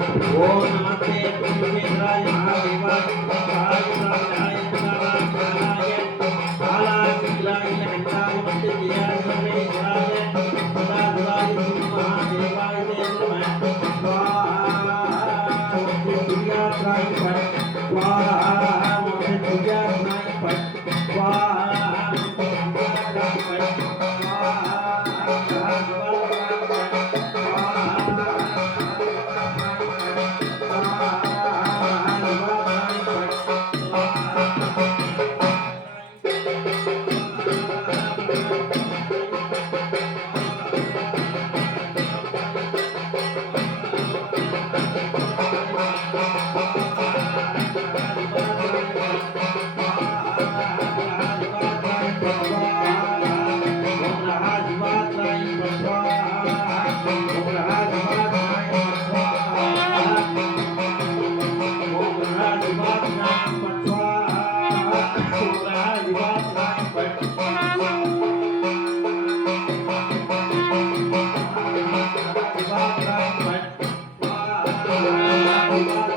ओम नमस्ते पुरुषेंद्राय महादेवाय कालाय कालाय कालाय नीलाय नंदाय मंदिराय सर्वेश्वराय सदाशिवाय महादेवाय नमः स्वाहा सूर्याय स्वाहा सूर्याय Bye.